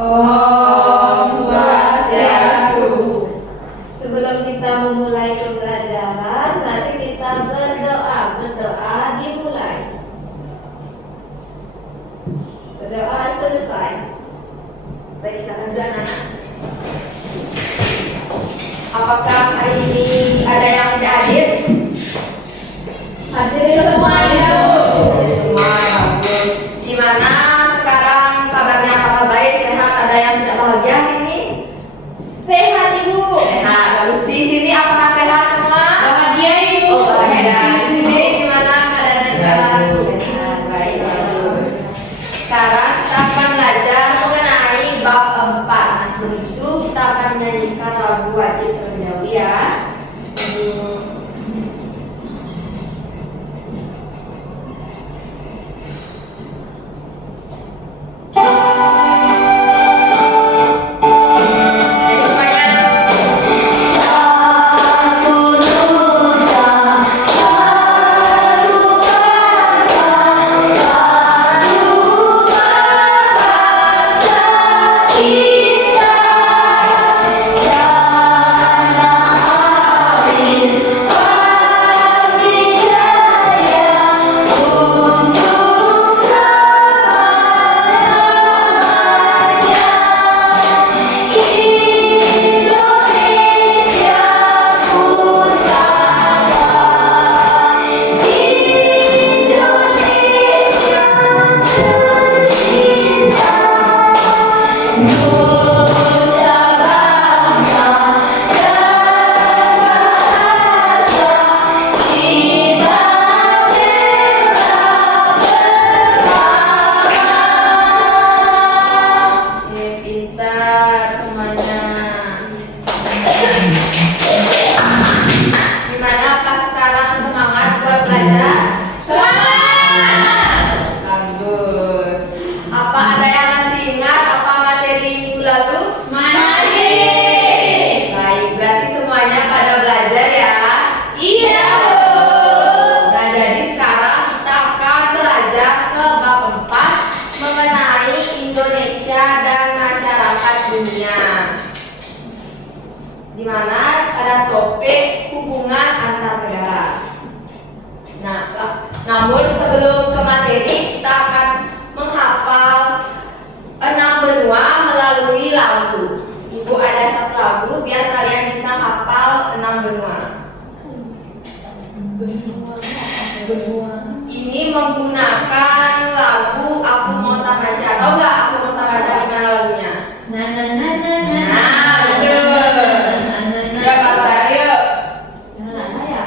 Om Swastiastu. Sebelum kita memulai pembelajaran, mari kita berdoa. Berdoa dimulai. Berdoa selesai. Baik, silakan dulu anak. Apakah hari ini ada yang tidak hadir? Hadir semuanya. Hadir semua, bagus. Gimana sekarang kabarnya? Apakah baik, sehat? Ada yang tidak bahagia hari ini? Sehat Ibu. Sehat, bagus. Di sini apakah sehat semua? Bahagia Ibu. Oh, bahagia. Di sini gimana keadaannya sekarang? Sehat, baik, bagus. Sekarang kita akan belajar mengenai bab 4. Nah, sebelum itu kita akan menyanyikan lagu wajib terlebih dahulu ya. Jadi semuanya. Pintar semuanya. Gimana pas sekarang semangat buat belajar? Semangat! Bagus. Apa ada yang masih ingat apa materi minggu lalu? Masih. Baik, berarti semuanya pada belajar ya? Iya. Nah, jadi sekarang kita akan belajar ke bab 4 mengenai Indonesia dan masyarakat dunia. Di mana ada topik hubungan antar negara. Nah, namun sebelum ke materi kita akan menghafal 6 benua melalui lagu. Ibu ada satu lagu biar kalian bisa hafal 6 benua. Ini menggunakan lagu Aku Mau Tamasya. Tahu nggak Aku Mau Tamasya gimana lagunya? Na na na na na. Nah, betul. Ya, Pak yuk. Nah, ya.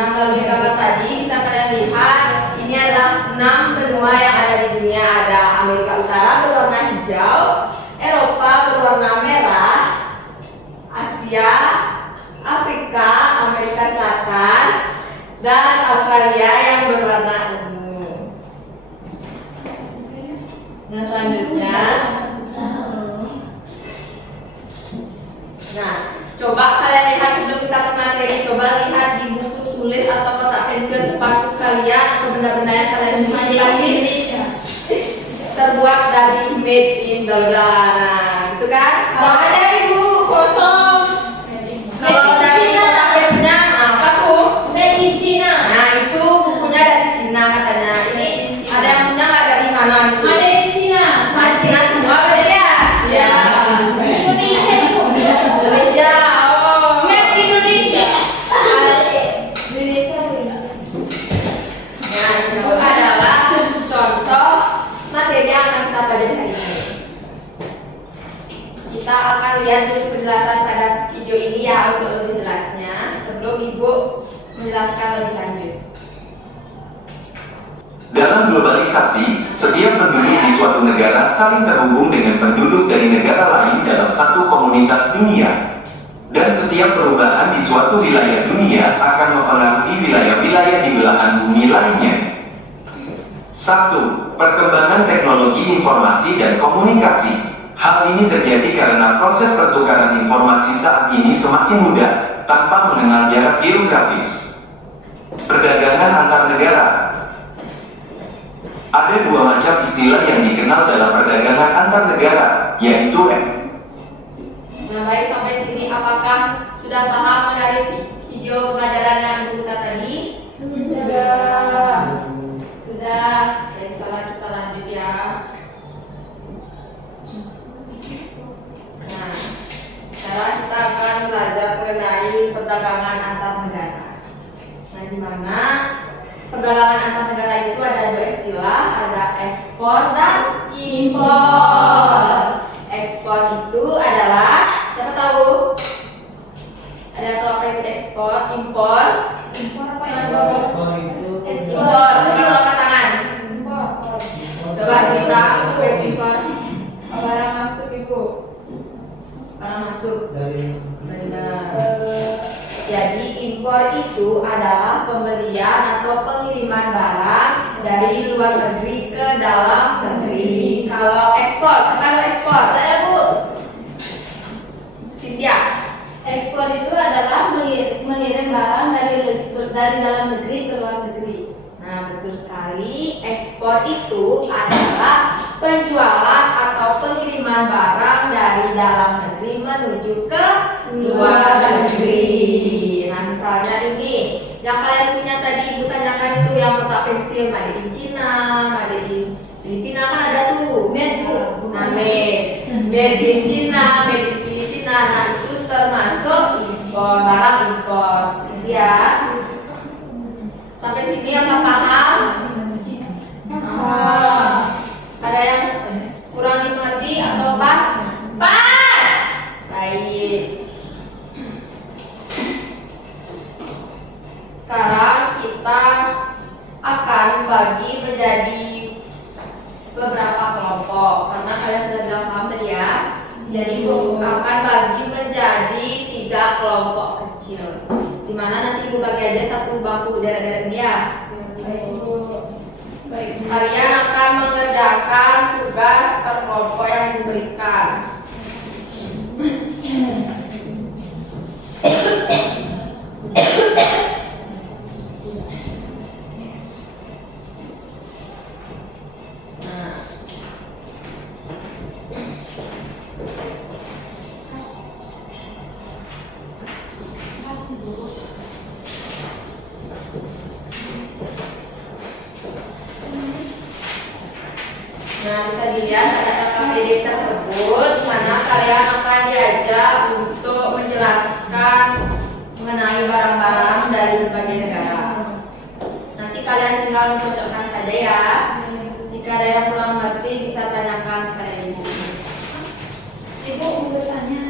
Nah, melalui gambar tadi bisa kalian lihat ini adalah 6 benua yang ada di dunia. Ada Amerika Utara berwarna hijau, Eropa berwarna merah, Asia, Afrika, Amerika Selatan, dan Australia yang berwarna ungu. Nah, selanjutnya, nah, coba kalian lihat sebelum kita ke materi, coba lihat di buku tulis atau kotak pensil sepatu kalian atau benda-benda yang kalian miliki lagi Indonesia. terbuat dari made in Nah, itu kan? Kalau ada Ibu kosong. kalau dari kotak pensilnya, nah, apa tuh? Made in China. Nah, itu bukunya dari Cina katanya. Ini ada yang punya nggak dari mana? Gitu? Made in China. Nah, Cina semua berarti ya? Ya. Indonesia. Indonesia. Oh. Made Indonesia. Nah, itu adalah contoh materi yang akan kita pelajari hari ini. Kita akan lihat dulu penjelasan pada video ini ya untuk lebih jelasnya sebelum Ibu menjelaskan lebih lanjut. Dalam globalisasi, setiap penduduk di suatu negara saling terhubung dengan penduduk dari negara lain dalam satu komunitas dunia. Dan setiap perubahan di suatu wilayah dunia akan mempengaruhi wilayah-wilayah di belahan bumi lainnya. 1. Perkembangan teknologi informasi dan komunikasi. Hal ini terjadi karena proses pertukaran informasi saat ini semakin mudah, tanpa mengenal jarak geografis. Perdagangan antar negara. Ada dua macam istilah yang dikenal dalam perdagangan antar negara, yaitu Nah, baik, sampai sini apakah sudah paham dari video pelajaran yang Ibu buka tadi? Sudah. Oke, sekarang kita lanjut ya. Nah, sekarang kita akan belajar mengenai perdagangan antar negara. Nah, di mana perdagangan antar negara itu ada dua istilah, ada ekspor dan Impor. ekspor itu adalah, siapa tahu? Ada yang tahu apa itu ekspor? Impor? Impor apa ya? Ekspor itu Impor, siapa tahu angkat tangan? Coba cerita apa itu impor? Barang masuk Ibu. Barang masuk. dari Benar. Jadi impor itu adalah pembelian atau pengiriman barang dari luar negeri ke dalam negeri. Kalau ekspor, kalau ekspor, Saya Bu. Cynthia. Ekspor itu adalah mengirim barang dari dalam negeri ke luar negeri. Nah, betul sekali. Ekspor itu adalah penjualan atau pengiriman barang dari dalam negeri menuju ke luar negeri. Nah, misalnya ini yang kalian punya tadi Ibu tanyakan itu yang kotak pensil made in Cina, made in Filipina kan ada tuh. Made Bu. Nah, made in Cina, made in Filipina. Nah, itu termasuk impor, barang impor. Seperti ya. Sampai sini apa paham? Ada yang kurang dimengerti atau pas? Pas. Baik. Sekarang kita akan bagi menjadi beberapa kelompok karena kalian sudah bilang paham tadi ya. Jadi Ibu akan bagi menjadi 3 kelompok kecil. Dimana nanti Ibu bagi aja satu bangku deret-deret ini ya. Baik Bu. Baik. Kalian akan mengerjakan tugas per kelompok yang diberikan. Nah, Nah, bisa dilihat pada KKPD tersebut di mana kalian akan diajak untuk menjelaskan mengenai barang-barang dari berbagai negara. Nanti kalian tinggal mencocokkan saja ya. Jika ada yang kurang mengerti bisa tanyakan kepada Ibu. Ibu mau bertanya.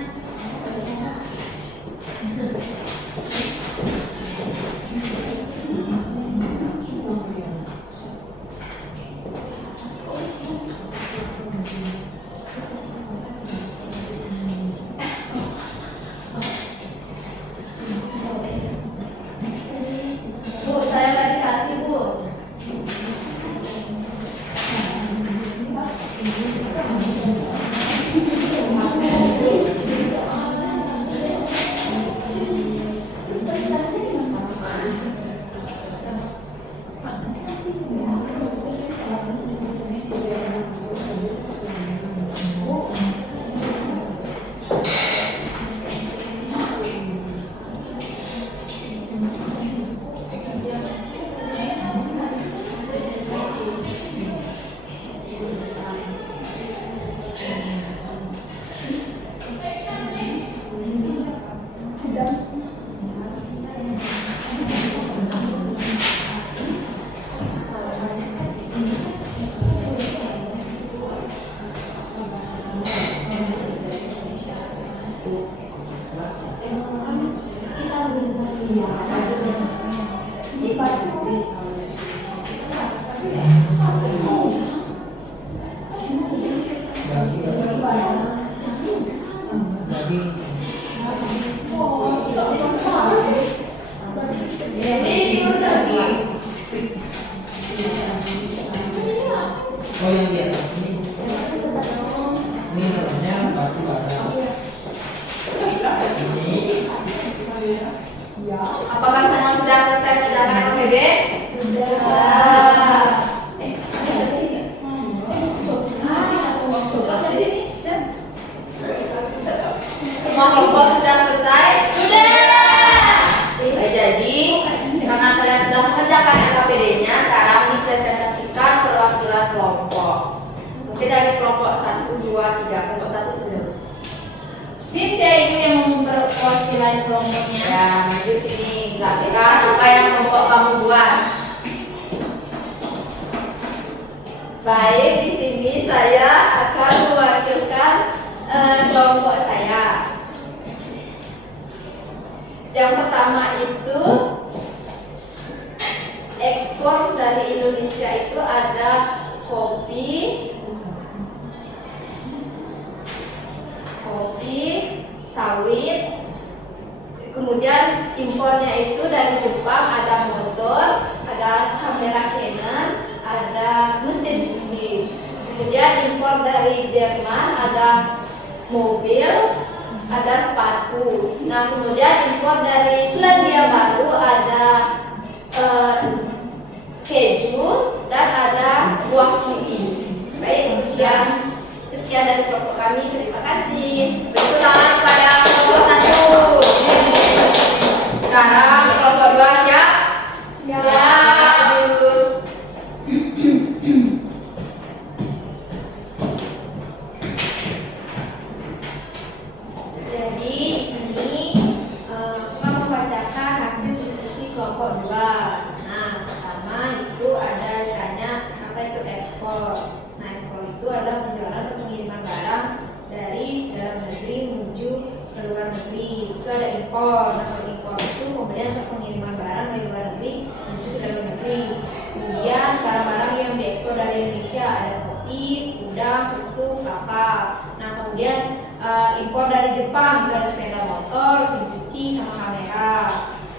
Oh yang di atas ini namanya batu bara. Ini Apakah semua sudah selesai mengerjakan LPD? Semua kelompok sudah selesai? Sudah. Jadi, karena kalian sudah mengerjakan LKPD-nya, sekarang dipresentasikan perwakilan kelompok. Mungkin dari kelompok 1, 2, 3. Kelompok 1 sudah. Cynthia itu yang memperwakilan kelompoknya. Ya, maju sini. Jelaskan apa yang kelompok kamu buat. Baik, di sini saya akan mewakilkan kelompok saya. Yang pertama itu ekspor dari Indonesia itu ada kopi, sawit. Kemudian impornya itu dari Jepang ada motor, ada kamera Canon, ada mesin cuci. Kemudian impor dari Jerman ada mobil, ada sepatu. Nah, kemudian impor dari Selandia Baru ada keju dan ada buah kiwi. Baik, sekian dari kelompok kami. Terima kasih. Beri tangan pada kelompok 1. Sekarang kelompok 2 siap? Siap. Maju. Jadi di sini kita membacakan hasil diskusi kelompok 2. Nah, pertama itu ada ditanya apa itu ekspor. Nah, ekspor itu adalah penjualan atau pengiriman barang dari dalam negeri menuju ke luar negeri. Terus ada impor. Nah, kalau impor itu pembelian atau pengiriman barang dari luar negeri menuju ke dalam negeri. Kemudian barang-barang yang diekspor dari Indonesia ada kopi, udang, terus itu kapal. Nah, kemudian impor dari Jepang itu ada sepeda motor, mesin cuci, sama kamera.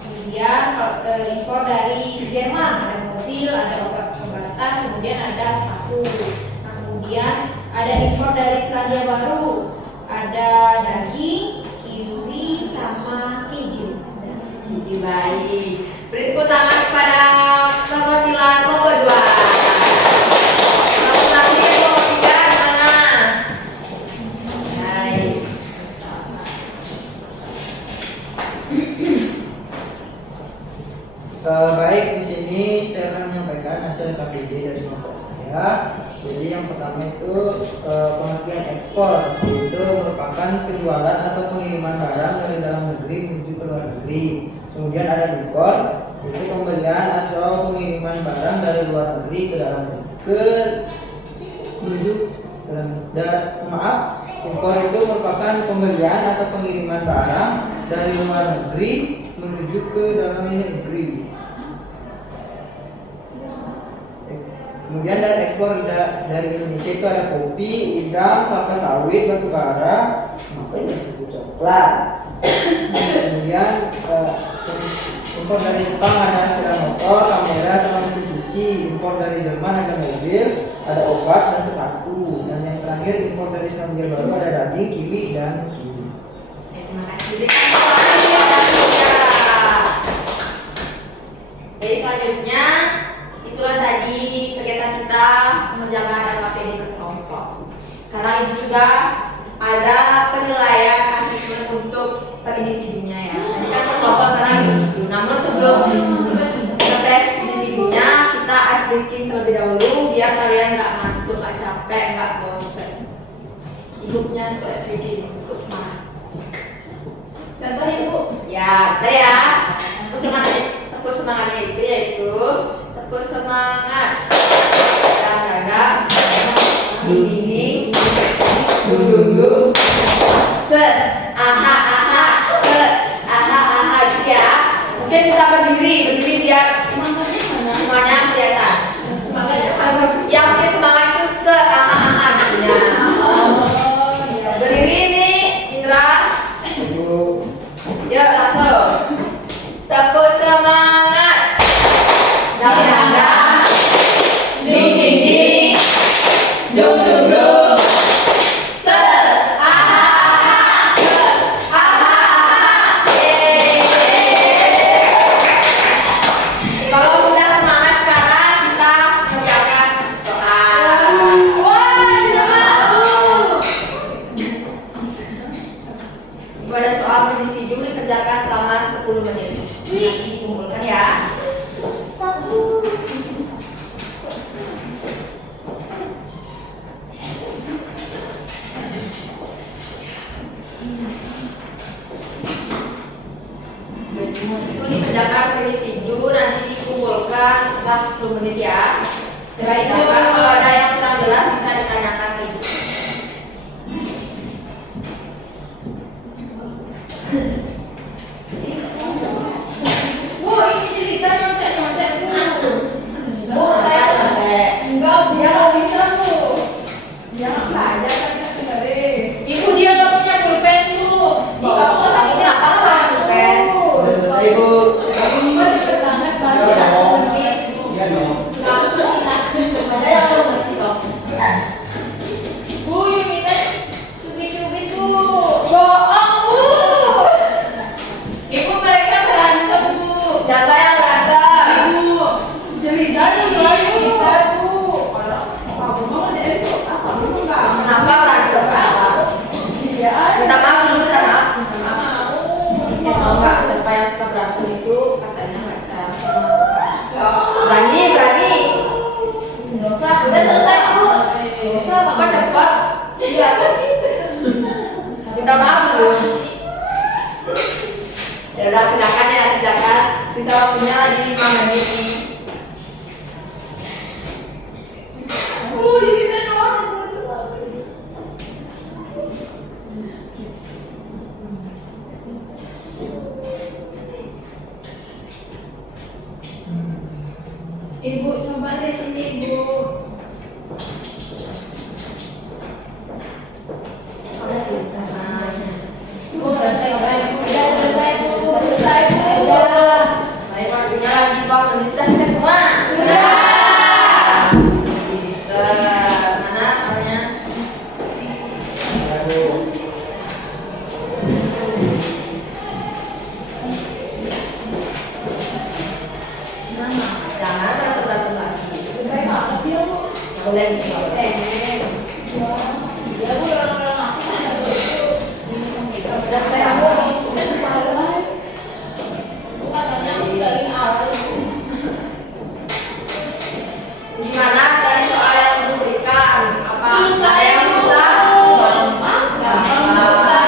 Kemudian impor dari Jerman ada mobil, ada obat-obatan, kemudian ada sepatu. Nah, kemudian ada impor dari Selandia Baru, ada daging, kiwi, sama keju. Gigi baik. Beri tepuk tangan kepada perwakilan kelompok 2. Kelompok 1 dan kelompok 3 di mana? Nice. baik, di sini saya akan menyampaikan hasil KPD dari kelompok saya. Jadi yang pertama itu pengertian ekspor, itu merupakan penjualan atau pengiriman barang dari dalam negeri menuju ke luar negeri. Kemudian ada impor, itu pembelian atau pengiriman barang dari luar negeri ke dalam impor itu merupakan pembelian atau pengiriman barang dari luar negeri menuju ke dalam negeri. Kemudian dari ekspor dari Indonesia itu ada kopi, udang, kelapa sawit, batu bara, apa yang disebut coklat. Kemudian impor dari Jepang ada sepeda motor, kamera, sama mesin cuci. Impor dari Jerman ada mobil, ada obat dan sepatu. Dan yang terakhir impor dari Selandia Baru ada daging, kiwi dan kiwi. Terima kasih. Berikan tepuk tangan kepada Cynthia. Jadi selanjutnya itulah tadi kegiatan kita mengerjakan LKPD berkelompok. Sekarang itu juga ada penilaian asesmen untuk per individunya ya. Tadi kan per kelompok sekarang individu. Namun sebelum tes individunya kita ice breaking terlebih dahulu biar kalian nggak ngantuk, nggak capek, nggak bosan. Hidupnya untuk ice breaking, untuk semangat. Contoh Ibu. Ya, kita ya. Tepuk semangatnya itu yaitu tepuk semangat. Kadang-kadang dinding, duduk, aha aha, gitu ya. Ibu ada soal individu dikerjakan selama 10 menit. Nanti dikumpulkan ya. Itu dikerjakan per individu, nanti dikumpulkan setelah 10 menit ya. Setelah itu kalau ada yang kurang jelas bisa ditanyakan ke ibu. Bu, ini cerita nyontek-nyontek bu. Bu, saya nyontek. Enggak, dia nggak bisa bu. Dia nggak belajar kan sebenarnya. Ibu dia nggak punya pulpen tuh. Bawa kok tapi kenapa nggak pakai pulpen? Udah selesai bu. Cuma cepet banget baru Iya 1 dong. menit. Iya dong. Lalu Ada yang belum ngerti toh. Bu, ini minta cubit-cubit bu. Bohong bu. Ibu mereka berantem bu. Siapa yang berantem? Ibu, cerita juga ibu. Kita bu. Orang kamu mau ngerjain soal kamu nggak Kenapa berantem? Iya. Minta maaf dulu, minta maaf. Mau. Ya mau nggak siapa yang suka berantem itu katanya nggak bisa berani berani. nggak usah, udah selesai bu. Nggak usah Kok Bang. cepet? Iya kan? Minta maaf dulu. Ya udah kerjakan ya kerjakan. Sisa waktunya lagi 5 menit nih. Bu, ini kan orang. Ibu coba deh ini ibu. Bu, udah selesai. Udah selesai bu. Selesai bu. Udah. Baik waktunya lagi bang. Ini sudah selesai semua. Sudah. Mana soalnya? Iya bu. Jangan berantem lagi. Selesai banget ya bu. Boleh gitu. Ya bu, orang-orang aku kan bu. Selesai aku. Bu katanya aku dari awal bu. Gimana dari soal yang ibu berikan? Apa Susah, ada yang Bu. susah? Gampang, gampang, susah.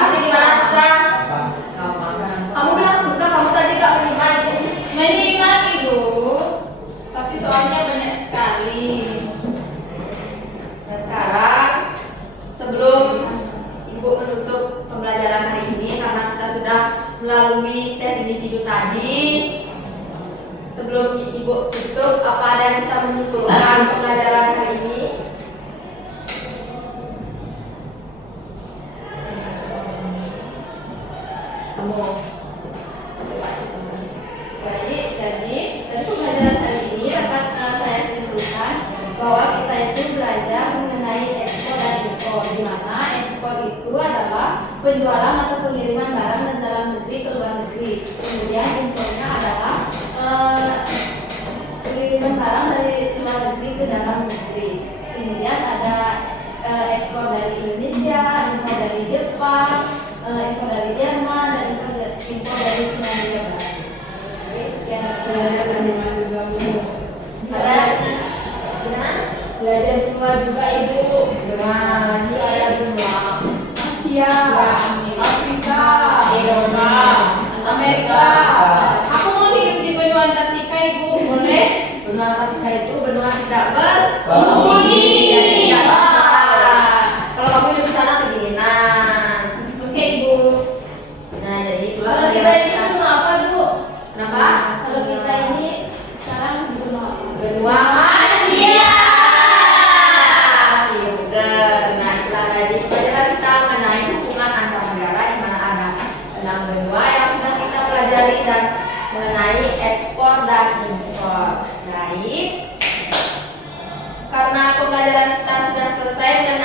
Ini gimana susah? Gampang. Kamu bilang susah, kamu tadi gak menerima itu. Mendingan ibu, tapi soalnya banyak sekali. Nah sekarang sebelum ibu menutup pembelajaran hari ini karena kita sudah melalui tes individu tadi, sebelum ibu tutup, apa ada yang bisa menyimpulkan pembelajaran hari ini? Kamu coba Jadi dari pembelajaran hari ini dapat saya simpulkan bahwa kita itu belajar mengenai ekspor dan impor, di mana ekspor itu adalah penjualan atau pengiriman barang dari dalam negeri ke luar negeri. Kemudian impornya adalah pengiriman barang dari luar negeri ke dalam negeri. Kemudian ada ekspor dari Indonesia, impor dari Jepang, impor dari Jerman, dan impor dari Selandia Baru. Oke, sekian Belajar berdua juga bu. ada gimana? Belajar berdua juga ibu. Nah, ini ada benua. Asia, Afrika, Eropa, Amerika. Aku mau hidup di benua Antartika ibu, boleh? Benua Antartika itu benua tidak berpenghuni. Penghuni. Jadi tidak masalah. Kalau kamu hidup di sana kedinginan. Oke ibu. Nah, jadi itulah Kalau kita pelajaran ini kita. benua apa bu? Kenapa? Kalau kita ini sekarang di benua apa? Benua Asia. Pinter. Nah, itulah tadi pelajaran kita mengenai hubungan antar negara di mana ada 6 benua yang sudah kita pelajari dan mengenai ekspor dan impor. Baik. Karena pembelajaran kita sudah selesai dan